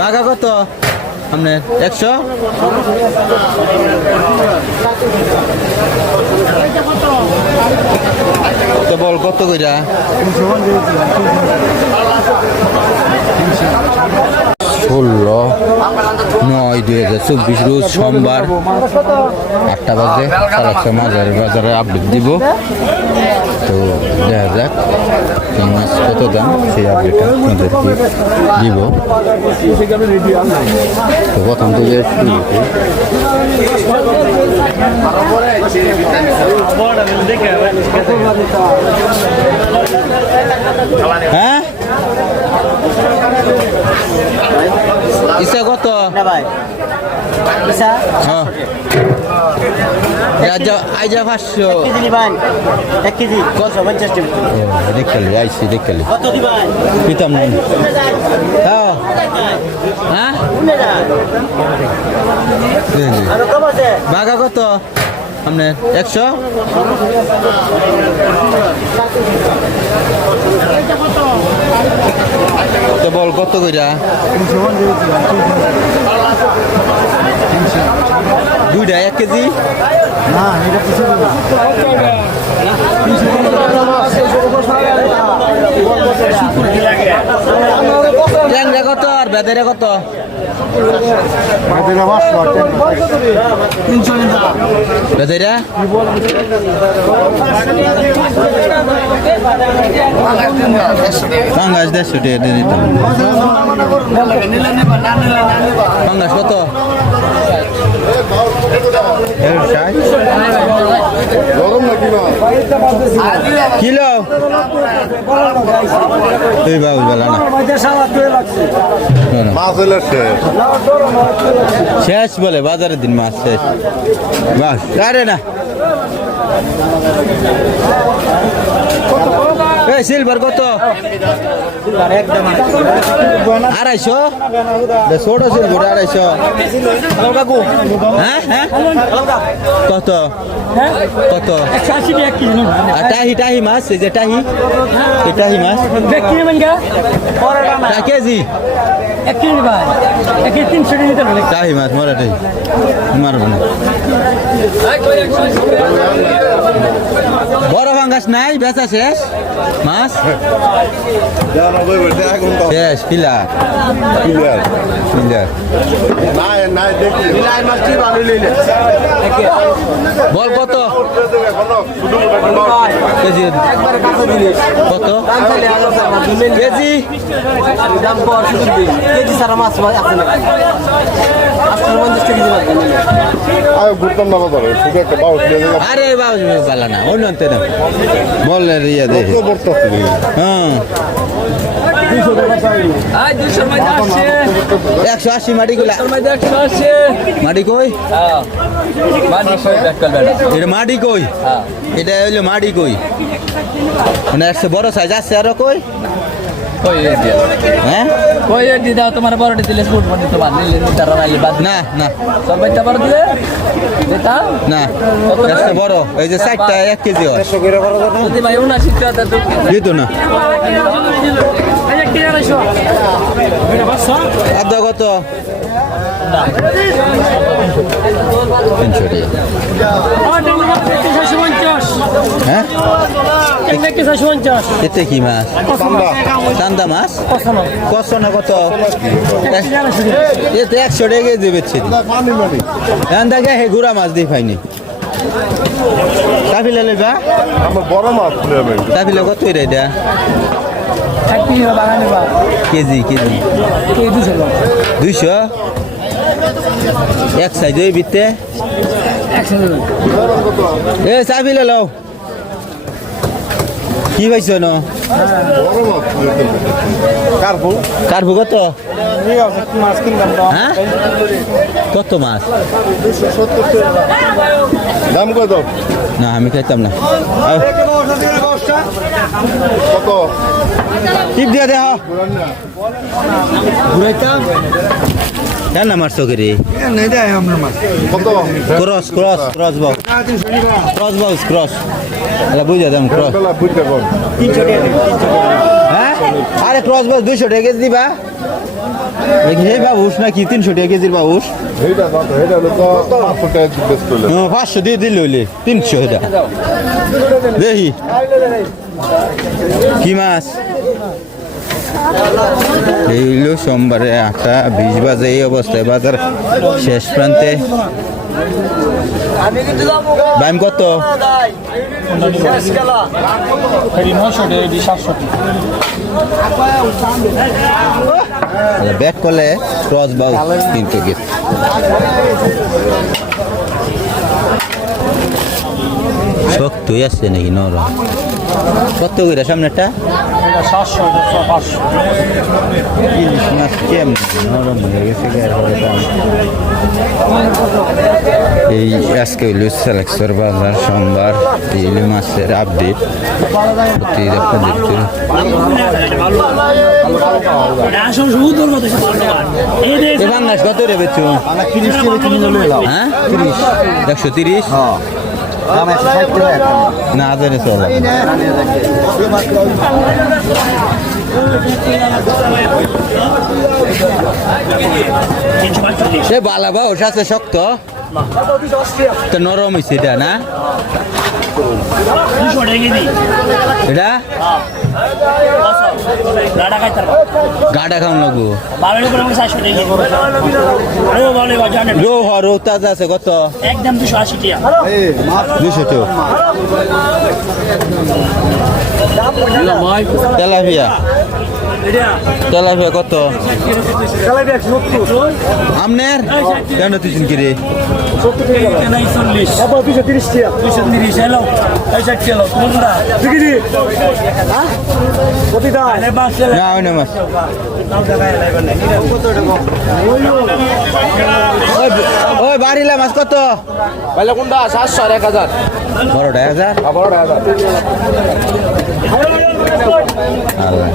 বাঘা কত? আপনার একশো? তো বল কত কইরা? ষোলো, নয়, দুই হাজার চব্বিশ, রোজ সোমবার আটটা বাজে, সারাক্ষণ মাঝারে বাজারে আপডেট দিব। তো দেখা যাক মাছ কত দাম, সেই আপডেটটা আপনাদেরকে দিব। তো প্রথম শুরু হ্যাঁ? ইসা কত? হ্যাঁ। আইজা আইজা পাঁচশো। দেখালি আইসি দেখালি কত? পিতাম নাই। হ্যাঁ। হ্যাঁ? বাঘা কত? আপনার একশো? তো বল কত কইরা। দুইটা এক কেজি? ট্যাংরা কত আর বেদারে কত? পাঙ্গাস দেড়শো টাকা দিয়ে দিতাম। পাঙ্গাস কত? একশো ষাট। কিলো? তুই বাবু বেলা না। না, না। মাছ হইলে শেষ। শেষ বলে বাজারের দিন মাছ শেষ। বাস আরে না। এই সিলভার কত? আড়াইশো? ছোট সিলভার আড়াইশো। হ্যাঁ হ্যাঁ? কত? কত? টাহি টাহি মাছ এই যে টাহি। এই টাহি মাছ। কেজি? টাহি মাছ মরা টাহি। মারব না। ভাঙ্গাস নাই বেচা শেষ। মাছ? শেষ পিলা পিলা বল কত? কেজি? কত? কেজি? কেজি সারা মাছ মাছ। আরে বাবু পালা না অন্য বললে ইয়া দে কত পড়তেছে। হ্যাঁ। একশো আশি মাটি গুলা মাটি কই? এটা মাটি কই? এটা হইল মাটি কই? মানে একশো বড় সাইজ আসছে আরও কই? হ্যাঁ? তোমার বড়টি দিলে স্পুট মানে তোমার নিলে তারা নাইলে বাদ। না না। সবাই তা বড় দিলে? দিতা না একশো বড়। এই যে চারটা এক কেজি হয়। যদি ভাই উনাশি টাকা তো দিত না। আদা কত? হ্যাঁ? এতে কি মাছ? চান্দা মাছ? কত? না কত এতে একশো টাকা দেবে পানি মানি এখন হে গুড়া মাছ দিয়ে খাইনি। তাফিলে লইবা আমার বড় মাছ নেবে কত এটা? এটা কেজি কেজি। দুইশো? এক সাইজ ওই বিতে এ চাবিলে লও। কি পাইছ ন? কার্পু। কত? হ্যাঁ? কত মাছ? দাম কত? না আমি খাইতাম না। কত? টিপ দিয়া দেহ। না মারছো কে রে ক্রস ক্রস ক্রস বাউ ক্রস বাউস ক্রস এলা বুঝা দাম ক্রস হ্যাঁ? আরে ক্রস বাউস দুইশো টাকা কেজি দিবা। বাবুস নাকি তিনশো টাকা কেজির বাবুস? পাঁচশো দিয়ে দিল হইলে, তিনশো এটা। দেখি। কি মাছ? এই হইল সোমবারে আটটা, বিশ বাজে এই অবস্থায় বাজার শেষ প্রান্তে। দাম কত? ব্যাক করলে ক্রস বাউ তিনশো কেজি শক্তই আসছে নাকি নরম? কত করে সামনেটা ইলিশ মাছ কেমন? নরম হয়ে গেছে গায়ের পরে দাম। এই আজকে হইল সেলেক্সর বাজার সোমবার। এই হইল মাছের আপডেট প্রতি আপনাদের তো এ বাংলাদেশ কত রে বেচু? হ্যাঁ? একশো তিরিশ? না আদারে চলে সে বালা বা ওর আছে শক্ত। তো নরম হয়েছে এটা না? এটা? গাডা খাওয়ান লাগবো। রো হ রো তাজা আছে কত? একদম দুশো আশি দুশো তো তেলাপিয়া। তেলাপিয়া কত? আমনের? কেন তুই কিরে চল্লিশ দুশো তিরিশ দুশো তিরিশ এলো পঁয়ষট্টি এলো কোনটা ওই বাড়িলা মাছ কত? পাইলে কোনটা? সাতশো আর এক হাজার। এক হাজার? হাজার। আল্লাহ।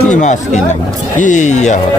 কি মাছ কিনলাম কি ইয়া হবে?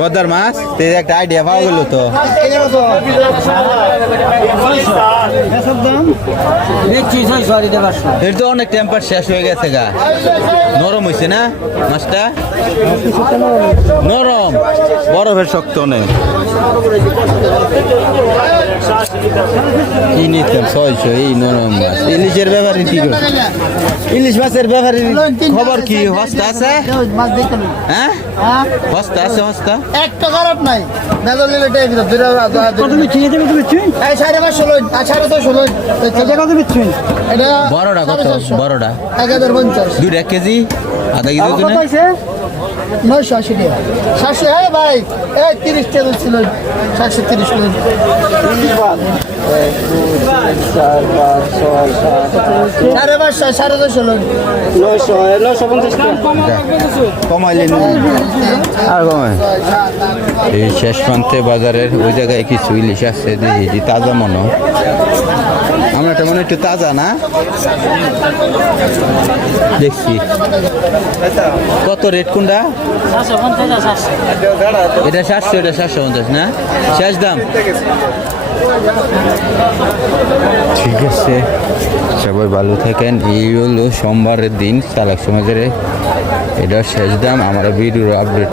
পদ্মার মাছ তুই একটা আইডিয়া পাওয়া গেল তো। এর তো অনেক টেম্পার শেষ হয়ে গেছে গা। নরম হয়েছে না মাছটা? নরম। বরফের শক্ত অনেক। কি নিতাম ছয়শো এই নরম মাছ ইলিশের ব্যাপারে কি ইলিশ মাছের ব্যাপারে খবর কি? হস্তা আছে? হ্যাঁ? হস্তা আছে হস্তা? একটা খারাপ নাই। বড়টা কত? বড়টা? এক হাজার পঞ্চাশ। দুই এক কেজি? আধা কেজি নয়শো আশি টাকা। সাতশো হ্যাঁ ভাই এই তিরিশ টাকা ছিল সাতশো তিরিশ লইন সাড়ে পাঁচশো সাড়ে ছশো লইন কমাইলে আর কমায়? এই শেষ প্রান্তে বাজারের ওই জায়গায় কিছু ইলিশ আছে দেখি তাজা মনে হয়। এটা মনে একটু তাজা, না? দেখছি। কত রেট কোনটা? এটা সাতশো এটা সাতশো পঞ্চাশ, না? শেষ দাম? ঠিক আছে। সবাই ভালো থাকেন। এই হলো সোমবারের দিন চালাক সমাজের এটা শেষ দাম। আমরা ভিডিও আপডেট